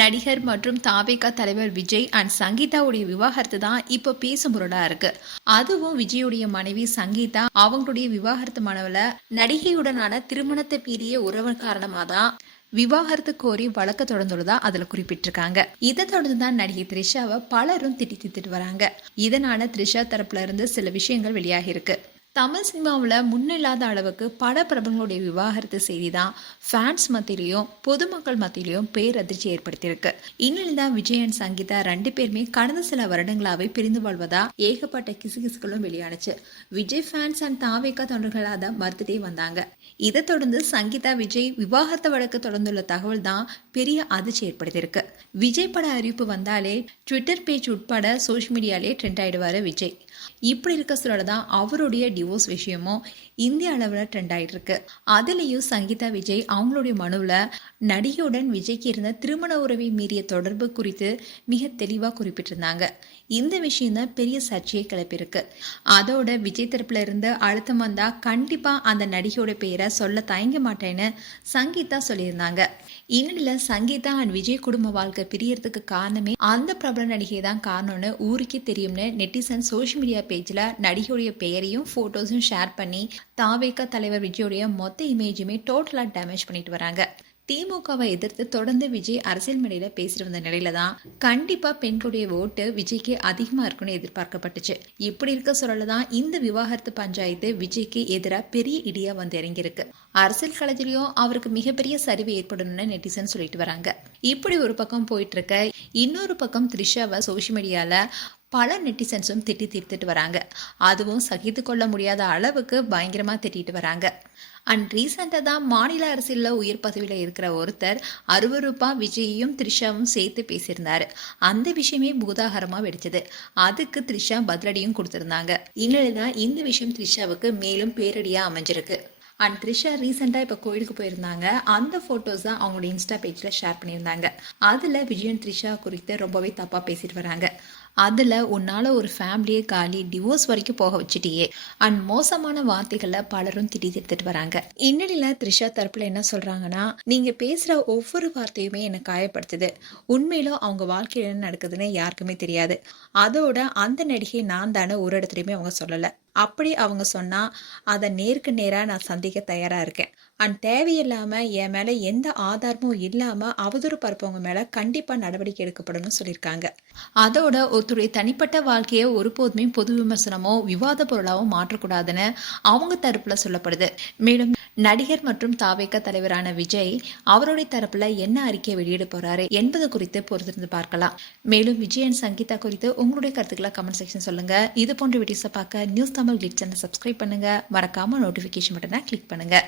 நடிகர் மற்றும் தாவேகா தலைவர் விஜய் அண்ட் சங்கீதாவுடைய விவாகரத்து தான் இப்போ பேசும் பொருளா இருக்கு. அதுவும் விஜயுடைய மனைவி சங்கீதா அவங்களுடைய விவாகரத்து மனுவில் நடிகையுடனான திருமணத்தை மீறிய உறவு காரணமாக தான் விவாகரத்து கோரி வழக்கு தொடர்ந்துள்ளதா அதுல குறிப்பிட்டிருக்காங்க. இதை தொடர்ந்து தான் நடிகை த்ரிஷாவை பலரும் திட்டிட்டு வராங்க. இதனால த்ரிஷா தரப்புல இருந்து சில விஷயங்கள் வெளியாகி இருக்கு. தமிழ் சினிமாவில் முன்னில்லாத அளவுக்கு பல பிரபலங்களுடைய விவாகரத்து செய்தி தான் ஃபேன்ஸ் மத்தியிலையும் பொதுமக்கள் மத்தியிலையும் பேரதிர்ச்சி ஏற்படுத்தியிருக்கு. இந்நிலையில் தான் விஜய் அண்ட் சங்கீதா 2 பேருமே கடந்த சில வருடங்களாவே பிரிந்து வாழ்வதா ஏகப்பட்ட கிசுகிசுகளும் வெளியானுச்சு. விஜய் ஃபேன்ஸ் அண்ட் தாவேகா தொண்டர்கள் அதை மறுத்துட்டே வந்தாங்க. இதை தொடர்ந்து சங்கீதா விஜய் விவாகரத்து வழக்கு தொடர்ந்துள்ள தகவல் தான் பெரிய அதிர்ச்சி ஏற்படுத்தியிருக்கு. விஜய் பட அறிவிப்பு வந்தாலே ட்விட்டர் பேஜ் உட்பட சோஷியல் மீடியாலே ட்ரெண்ட் ஆயிடுவாரு விஜய். இப்படி இருக்க சூழல தான் அவருடைய டிவோர்ஸ் விஷயமும் இந்திய அளவில் ட்ரெண்ட் ஆகிட்டு இருக்கு. அதுலேயும் சங்கீதா விஜய் அவங்களுடைய மனுவில் நடிகையுடன் விஜய்க்கு இருந்த திருமண உறவை மீறிய தொடர்பு குறித்து மிக தெளிவாக குறிப்பிட்டிருந்தாங்க. இந்த விஷயம் தான் பெரிய சர்ச்சையை கிளப்பியிருக்கு. அதோட விஜய் தரப்புல இருந்து அழுத்தம் வந்தா கண்டிப்பா அந்த நடிகையோட பேரை சொல்ல தயங்க மாட்டேன்னு சங்கீதா சொல்லியிருந்தாங்க. இந்நிலையில் சங்கீதா அண்ட் விஜய் குடும்ப வாழ்க்கை பிரியறதுக்கு காரணமே அந்த பிரபல நடிகை தான் காரணம்னு ஊருக்கே தெரியும்னு நெட்டிசன் சோஷியல் மீடியா பேஜில் நடிகையுடைய பெயரையும் ஃபோட்டோஸும் ஷேர் பண்ணி தாவேகா தலைவர் விஜயோடைய மொத்த இமேஜுமே டோட்டலாக டேமேஜ் பண்ணிட்டு வராங்க. திமுகவை எதிர்த்து தொடர்ந்து விஜய் அரசியல் மேடையில பேசிட்டு வந்த நிலையில தான் கண்டிப்பா பெண்களுடைய ஓட்டு விஜய்க்கு அதிகமா இருக்குன்னு எதிர்பார்க்கப்பட்டுச்சு. இப்படி இருக்க சொல்லதான் இந்த விவாகரத்து பஞ்சாயத்து விஜய்க்கு எதிராக பெரிய இடியா வந்து இறங்கியிருக்கு. அரசியல் களத்திலையும் அவருக்கு மிகப்பெரிய சரிவு ஏற்படணும்னு நெட்டிசன் சொல்லிட்டு வராங்க. இப்படி ஒரு பக்கம் போயிட்டு இருக்க, இன்னொரு பக்கம் த்ரிஷாவை சோஷியல் மீடியால பல நெட்டிசன்ஸும் திட்டி தீர்த்துட்டு வராங்க. அதுவும் சகித்து கொள்ள முடியாத அளவுக்கு பயங்கரமா திட்டிட்டு வராங்க. அண்ட் ரீசெண்டாக தான் மாநில அரசியலில் உயர் பதவியில் இருக்கிற ஒருத்தர் அருவருப்பா விஜயையும் த்ரிஷாவும் சேர்த்து பேசியிருந்தாரு. அந்த விஷயமே பூதாகரமாக வெடிச்சது. அதுக்கு த்ரிஷா பதிலடியும் கொடுத்துருந்தாங்க. இந்நிலையில் தான் இந்த விஷயம் த்ரிஷாவுக்கு மேலும் பேரடியாக அமைஞ்சிருக்கு. அண்ட் த்ரிஷா ரீசெண்டாக இப்போ கோயிலுக்கு போயிருந்தாங்க. அந்த ஃபோட்டோஸ் தான் அவங்களோட இன்ஸ்டா பேஜில் ஷேர் பண்ணியிருந்தாங்க. அதில் விஜயன் த்ரிஷா குறித்து ரொம்பவே தப்பாக பேசிட்டு வராங்க. அதில் உன்னால் ஒரு ஃபேமிலியே காலி, டிவோர்ஸ் வரைக்கும் போக வச்சுட்டியே அண்ட் மோசமான வார்த்தைகளில் பலரும் திட்டிட்டு வராங்க. இந்நிலையில் த்ரிஷா தரப்பில் என்ன சொல்கிறாங்கன்னா, நீங்கள் பேசுகிற ஒவ்வொரு வார்த்தையுமே என்னை காயப்படுத்துது. உண்மையிலும் அவங்க வாழ்க்கையில் என்ன நடக்குதுன்னு யாருக்குமே தெரியாது. அதோட அந்த நடிகை நான் தானே ஒரு இடத்துலையுமே அவங்க சொல்லலை. அப்படி அவங்க சொன்னால் அதை நேருக்கு நேராக நான் சந்திக்க தயாராக இருக்கேன். அண்ட் தேவையில்லாமல் என் மேலே எந்த ஆதாரமும் இல்லாமல் அவதூறு பரப்பவங்க மேலே கண்டிப்பாக நடவடிக்கை எடுக்கப்படும் சொல்லியிருக்காங்க. அதோட ஒருத்தருடைய தனிப்பட்ட வாழ்க்கையை ஒருபோதுமே பொது விமர்சனமோ விவாத பொருளாவோ மாற்றக்கூடாதுன்னு அவங்க தரப்புல சொல்லப்படுது. மேலும் நடிகர் மற்றும் தாவேகா தலைவரான விஜய் அவருடைய தரப்புல என்ன அறிக்கை வெளியிட போறாரு என்பது குறித்து பொறுத்திருந்து பார்க்கலாம். மேலும் விஜய் அண்ட் சங்கீதா குறித்து உங்களுடைய கருத்துக்களை கமெண்ட் செக்ஷன் சொல்லுங்க. இது போன்ற வீடியோஸை பார்க்க நியூஸ் தமிழ் கிளிட்ஸ் சேனலை சப்ஸ்கிரைப் பண்ணுங்க. மறக்காம நோட்டிபிகேஷன் பட்டனை கிளிக் பண்ணுங்க.